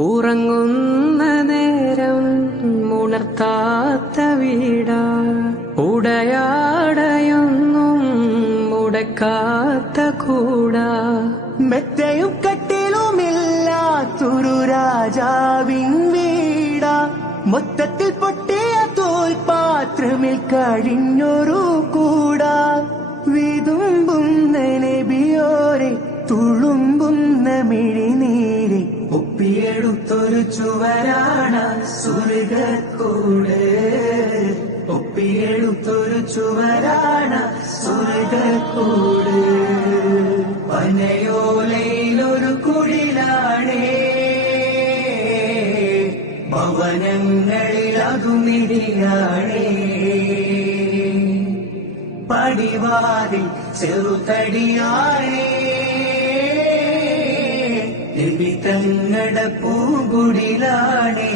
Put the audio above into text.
ഉറങ്ങുന്ന നേരം ഉണർത്താത്ത വീടാ, ഉടയാടയൊന്നും മുടക്കാത്ത കൂടാ, മെത്തയും കട്ടിലുമില്ലാത്തൊരു രാജാവിൻ വീടാ, മൊത്തത്തിൽ പൊട്ടിയ തോൽപാത്രമിൽ കഴിഞ്ഞൊരു കൂടാ, വിതുമ്പുന്ന നബിയോരെ തുളുമ്പുന്ന മിഴിനീരെ ഒപ്പിയെടുത്തൊരു ചുവരാണ് സ്വർഗ്ഗക്കൂട്, ഒപ്പിയെടുത്തൊരു ചുവരാണ് സ്വർഗ്ഗക്കൂട്. പനയോലയിലൊരു കുടിലാണേ, ഭവനങ്ങളിൽ അതുമിടിയാണേ, പടിവാതിൽ ചെറുതടിയാണേ, നബി തങ്ങളുടെ പൂങ്കുടിലാണേ.